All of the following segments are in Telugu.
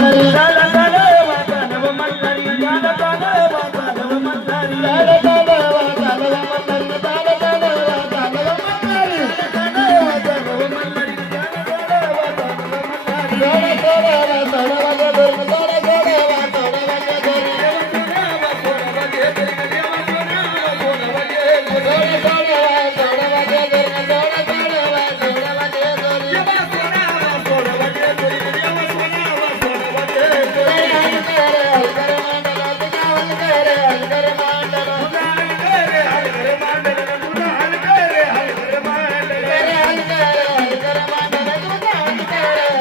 la la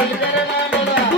మండల వానువారది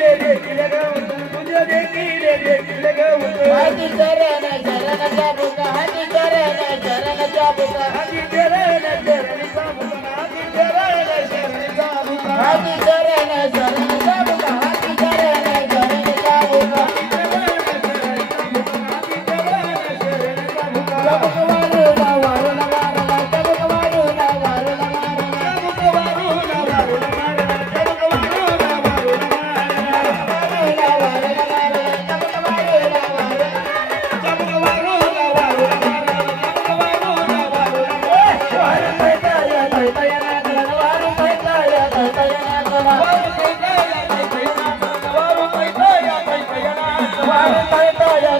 चरण जाबुका हाथी चरण चरण जाबुका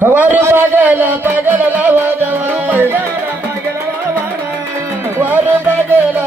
हवारी बागेला बागेला लावा देवा वारी बागेला